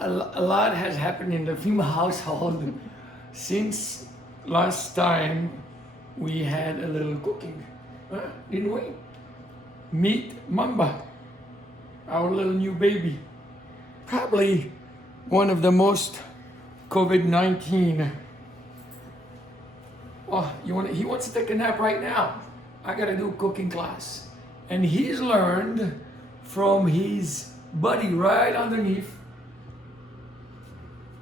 a lot has happened in the female household since last time we had a little cooking, didn't we? Meet Mamba, our little new baby. Probably one of the most COVID-19. Oh, he wants to take a nap right now. I gotta do a cooking class. And he's learned from his buddy right underneath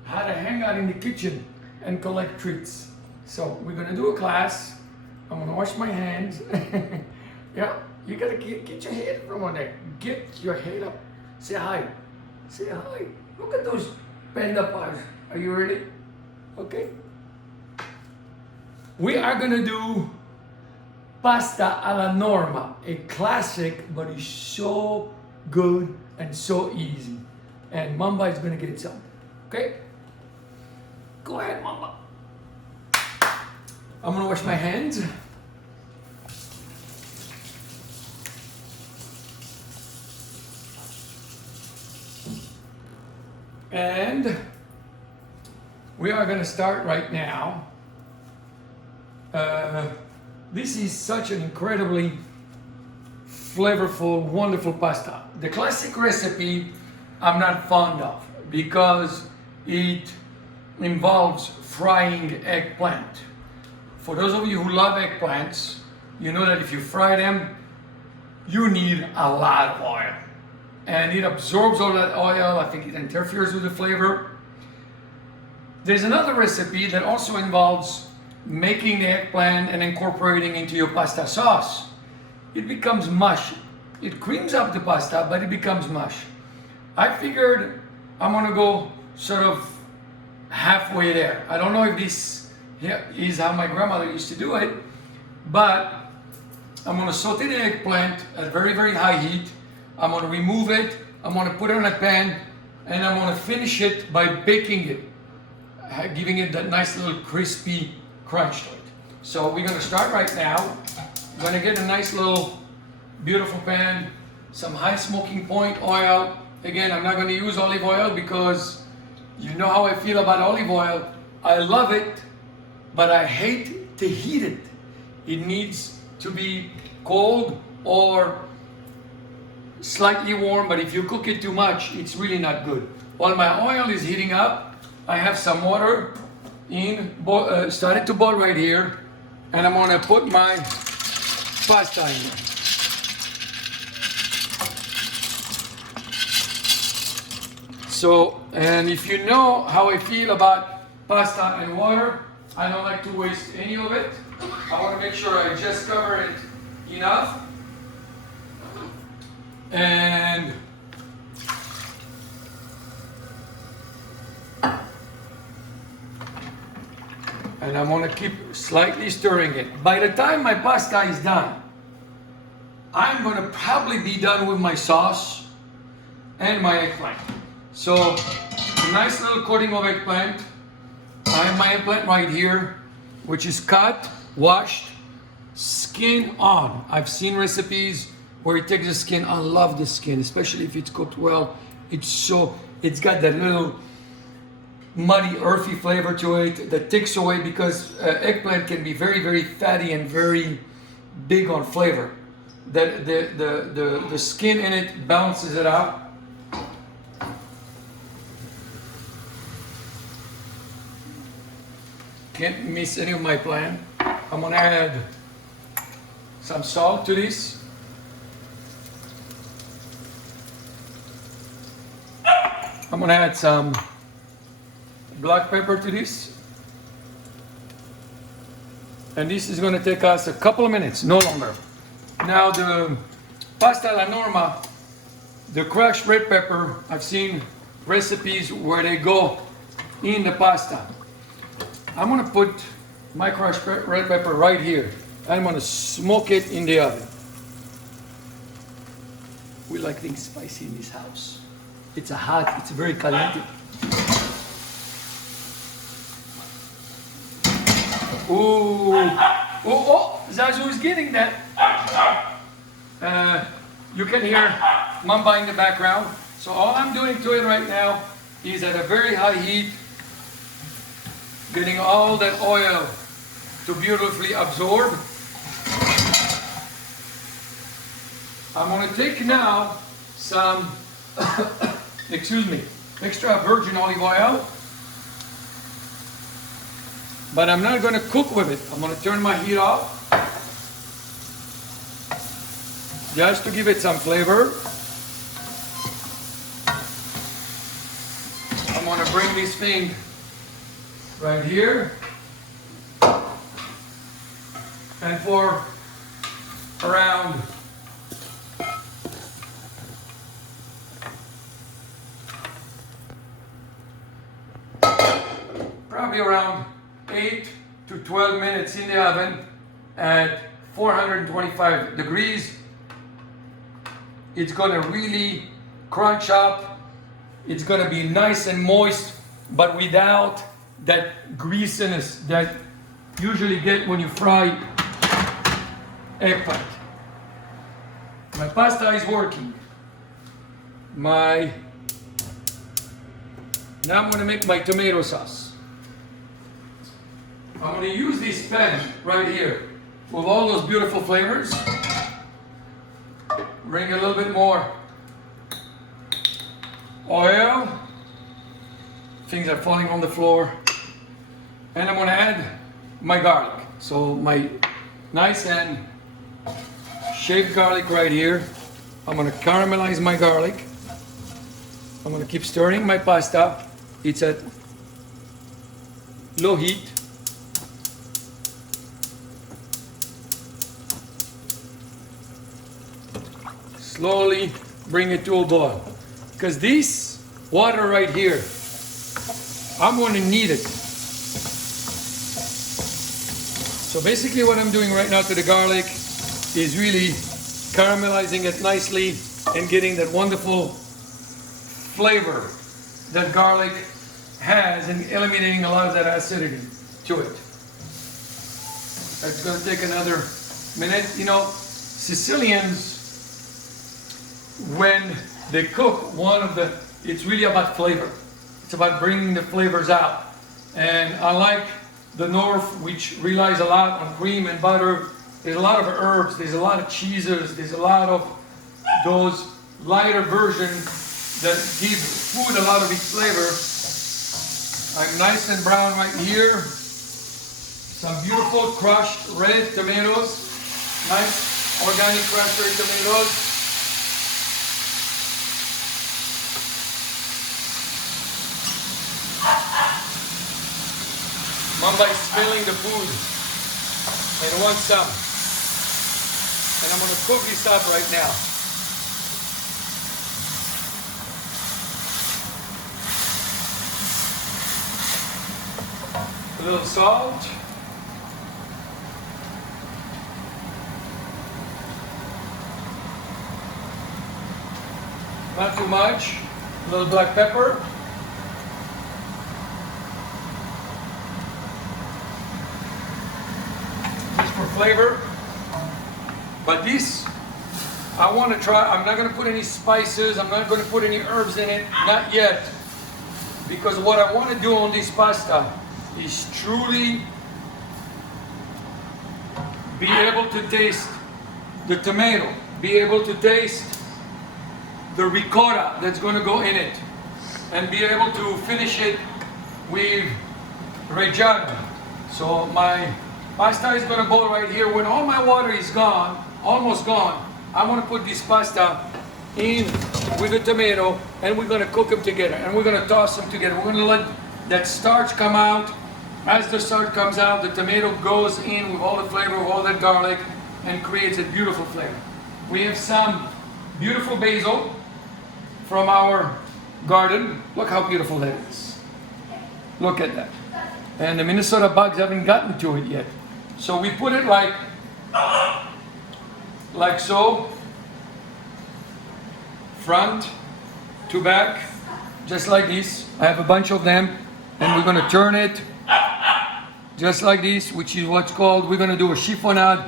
how to hang out in the kitchen and collect treats. So we're gonna do a class. I'm gonna wash my hands. Yeah, you gotta get your head from on there. Get your head up. Say hi. Say hi. Look at those panda paws. Are you ready? Okay. We are gonna do pasta alla Norma, a classic, but it's so good and so easy. And Mamba is gonna get some. Okay? Go ahead, Mamba. I'm gonna wash my hands. And we are gonna start right now. This is such an incredibly flavorful, wonderful pasta. The classic recipe I'm not fond of because it involves frying eggplant. For those of you who love eggplants, you know that if you fry them, you need a lot of oil. And it absorbs all that oil. I think it interferes with the flavor. There's another recipe that also involves making the eggplant and incorporating into your pasta sauce. It becomes mush. It creams up the pasta, but it becomes mush. I figured I'm gonna go sort of halfway there. I don't know if this is how my grandmother used to do it, but I'm gonna saute the eggplant at very, very high heat. I'm gonna remove it, I'm gonna put it on a pan, and I'm gonna finish it by baking it, giving it that nice little crispy crunch to it. So we're gonna start right now. I'm gonna get a nice little beautiful pan, some high smoking point oil. Again, I'm not gonna use olive oil because you know how I feel about olive oil. I love it, but I hate to heat it. It needs to be cold or slightly warm, but if you cook it too much, it's really not good. While my oil is heating up, I have some water started to boil right here, and I'm gonna put my pasta in there. So, and if you know how I feel about pasta and water, I don't like to waste any of it. I want to make sure I just cover it enough. And I'm going to keep slightly stirring it. By the time my pasta is done, I'm going to probably be done with my sauce and my eggplant. So, a nice little coating of eggplant. I have my eggplant right here, which is cut, washed, skin on. I've seen recipes where it takes the skin. I love the skin, especially if it's cooked well. It's got that little muddy, earthy flavor to it that takes away, because eggplant can be very, very fatty and very big on flavor. The skin in it balances it out. Can't miss any of my plan. I'm gonna add some salt to this. I'm gonna add some black pepper to this. And this is gonna take us a couple of minutes, no longer. Now the pasta alla Norma, the crushed red pepper, I've seen recipes where they go in the pasta. I'm gonna put my crushed red pepper right here. I'm gonna smoke it in the oven. We like things spicy in this house. It's very caliente. Oh, Zazu is getting that. You can hear Mamba in the background. So all I'm doing to it right now is at a very high heat, getting all that oil to beautifully absorb. I'm going to take now some, excuse me, extra virgin olive oil, but I'm not going to cook with it. I'm going to turn my heat off just to give it some flavor. I'm going to bring this thing right here, and for around probably around 8 to 12 minutes in the oven at 425 degrees. It's going to really crunch up. It's going to be nice and moist, but without that greasiness that you usually get when you fry eggplant. My pasta is working. Now I'm going to make my tomato sauce. I'm going to use this pan right here with all those beautiful flavors. Bring a little bit more oil. Things are falling on the floor. And I'm going to add my garlic. So my nice and shaved garlic right here. I'm going to caramelize my garlic. I'm going to keep stirring my pasta. It's at low heat. Slowly bring it to a boil. Because this water right here, I'm going to need it. So basically what I'm doing right now to the garlic is really caramelizing it nicely and getting that wonderful flavor that garlic has and eliminating a lot of that acidity to it. That's going to take another minute. You know, Sicilians, when they cook, it's really about flavor. It's about bringing the flavors out. And unlike the North, which relies a lot on cream and butter, there's a lot of herbs, there's a lot of cheeses, there's a lot of those lighter versions that give food a lot of its flavor. I'm nice and brown right here. Some beautiful crushed red tomatoes. Nice organic crushed red tomatoes. Mamba is smelling the food and wants some. And I'm going to cook this up right now. A little salt. Not too much. A little black pepper. Just for flavor. But this, I want to try. I'm not going to put any spices. I'm not going to put any herbs in it. Not yet. Because what I want to do on this pasta is truly be able to taste the tomato, be able to taste the ricotta that's going to go in it, and be able to finish it with reggiano. So my pasta is going to boil right here. When all my water is gone, almost gone, I want to put this pasta in with the tomato, and we're going to cook them together, and we're going to toss them together. We're going to let that starch come out. As the starch comes out, the tomato goes in with all the flavor of all that garlic and creates a beautiful flavor. We have some beautiful basil from our garden. Look how beautiful that is. Look at that. And the Minnesota bugs haven't gotten to it yet. So we put it like so, front to back, just like this. I have a bunch of them, and we're going to turn it just like this, which is what's called, we're going to do a chiffonade,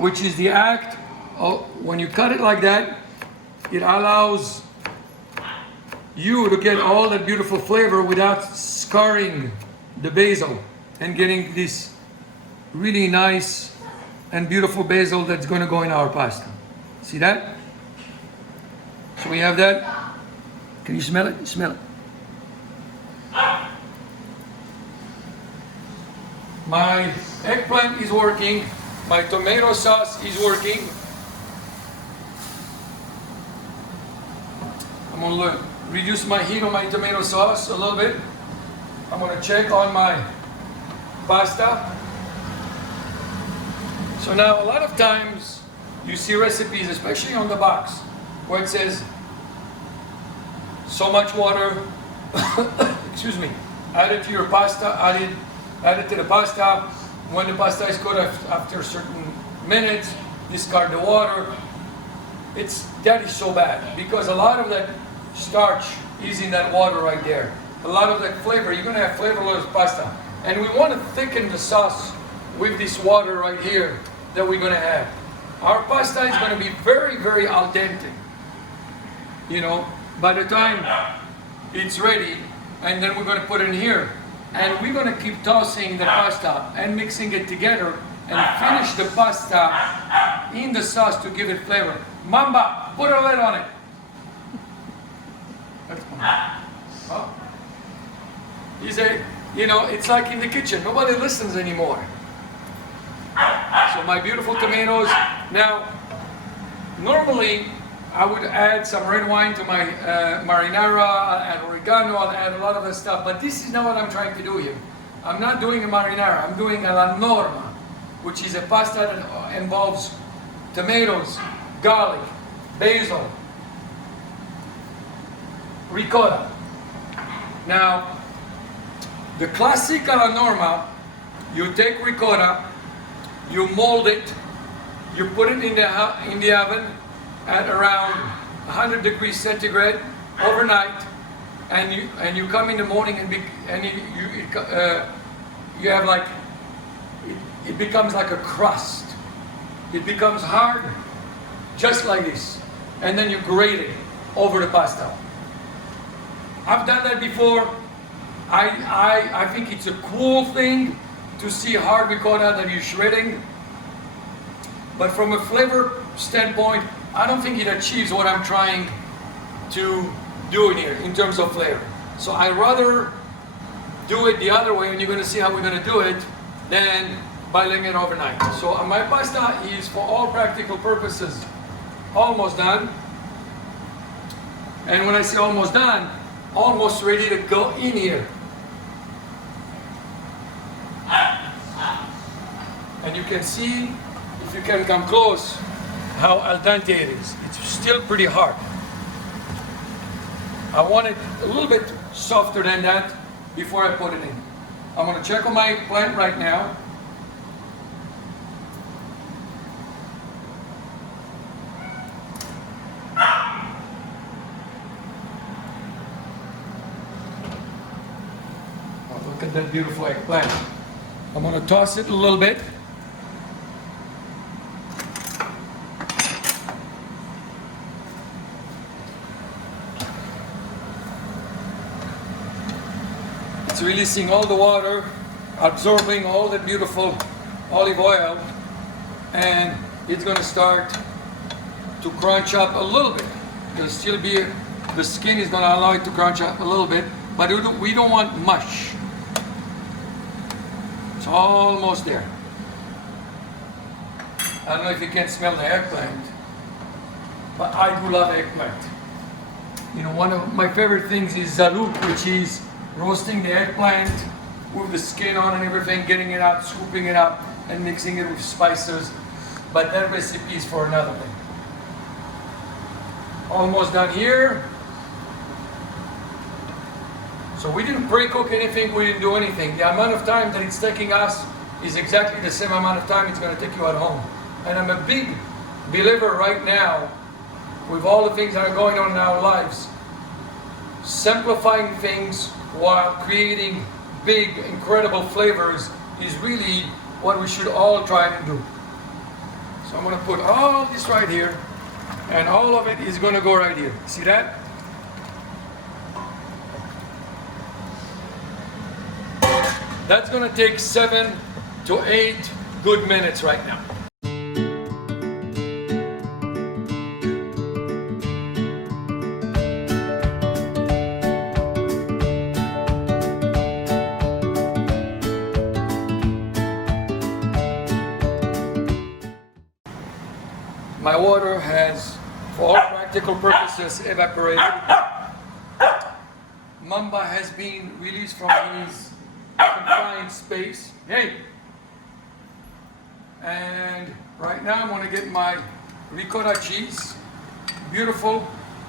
which is the act of, when you cut it like that, it allows you to get all that beautiful flavor without scarring the basil and getting this really nice and beautiful basil that's going to go in our pasta. See that? So we have that. Can you smell it? Smell it. My eggplant is working. My tomato sauce is working. I'm going to reduce my heat on my tomato sauce a little bit. I'm going to check on my pasta. So now a lot of times you see recipes, especially on the box, where it says so much water, excuse me, add it to your pasta, add it to the pasta. When the pasta is cooked after certain minutes, discard the water. That is so bad because a lot of that starch is in that water right there. A lot of that flavor, you're going to have flavorless pasta. And we want to thicken the sauce with this water right here that we're going to have. Our pasta is going to be very, very al dente. You know, by the time it's ready, and then we're going to put it in here. And we're going to keep tossing the pasta and mixing it together and finish the pasta in the sauce to give it flavor. Mamba, put a lid on it. That's fine. Huh? It's like in the kitchen. Nobody listens anymore. So my beautiful tomatoes. Now, normally I would add some red wine to my marinara, I'll add oregano, I'll add a lot of that stuff. But this is not what I'm trying to do here. I'm not doing a marinara. I'm doing Alla Norma, which is a pasta that involves tomatoes, garlic, basil, ricotta. Now, the classic Alla Norma, you take ricotta, you mold it, you put it in the oven at around 100 degrees centigrade overnight, and you come in the morning and you have like it becomes like a crust. It becomes hard, just like this, and then you grate it over the pasta. I've done that before. I think it's a cool thing to see hard ricotta that you're shredding, but from a flavor standpoint, I don't think it achieves what I'm trying to do in here in terms of flavor. So I rather do it the other way, and you're going to see how we're going to do it, than by letting it overnight. So my pasta is, for all practical purposes, almost done. And when I say almost done, almost ready to go in here. And you can see, if you can come close, how al dente it is. It's still pretty hard. I want it a little bit softer than that before I put it in. I'm going to check on my plant right now. Oh, look at that beautiful eggplant. I'm going to toss it a little bit. It's releasing all the water, absorbing all the beautiful olive oil, and it's going to start to crunch up a little bit. There'll still be, the skin is going to allow it to crunch up a little bit, but we don't want mush. It's almost there. I don't know if you can smell the eggplant, but I do love eggplant. You know, one of my favorite things is zalouk, which is roasting the eggplant with the skin on and everything, getting it out, scooping it up, and mixing it with spices. But that recipe is for another day. Almost done here. So we didn't pre-cook anything, we didn't do anything. The amount of time that it's taking us is exactly the same amount of time it's going to take you at home. And I'm a big believer right now, with all the things that are going on in our lives, simplifying things while creating big, incredible flavors is really what we should all try to do. So I'm going to put all this right here, and all of it is going to go right here. See that? That's gonna take 7 to 8 good minutes right now. My water has, for all practical purposes, evaporated. Mamba has been released from his confined space. Hey! And right now I'm gonna get my ricotta cheese. Beautiful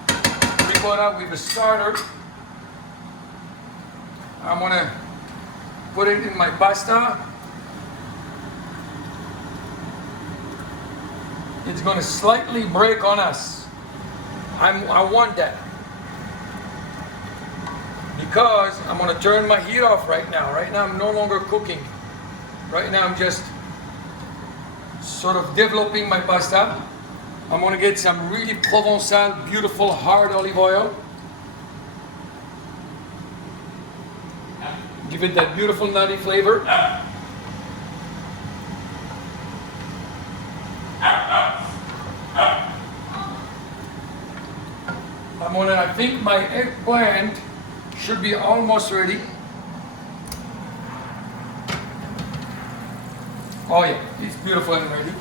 ricotta with a starter. I'm gonna put it in my pasta. It's gonna slightly break on us. I want that. Because I'm gonna turn my heat off right now. Right now I'm no longer cooking. Right now I'm just sort of developing my pasta. I'm gonna get some really Provençal, beautiful, hard olive oil. Give it that beautiful nutty flavor. I think my eggplant should be almost ready. Oh yeah, it's beautiful and ready.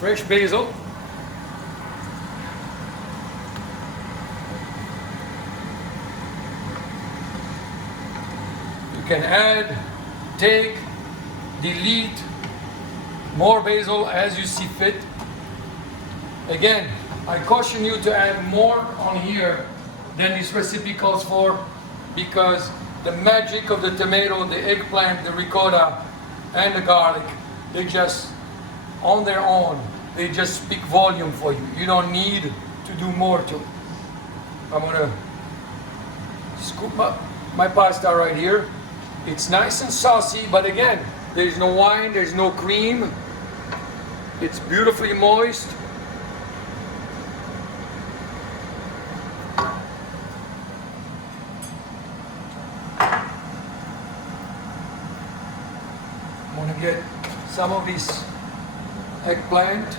Fresh basil. You can add, take, delete more basil as you see fit. Again, I caution you to add more on here than this recipe calls for, because the magic of the tomato, the eggplant, the ricotta, and the garlic, they just, on their own, they just speak volume for you. You don't need to do more to it. I'm gonna scoop up my pasta right here. It's nice and saucy, but again, there's no wine, there's no cream. It's beautifully moist. I'm gonna get some of this eggplant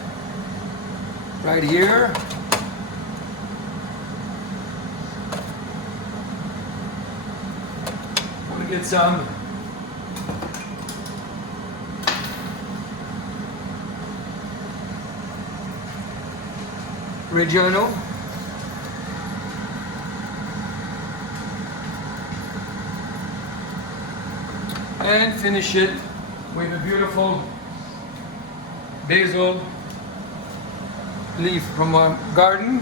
right here. I'm gonna get some Reggiano. And finish it with a beautiful basil leaf from our garden.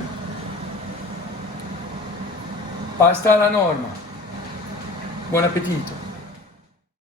Pasta alla Norma. Buon appetito.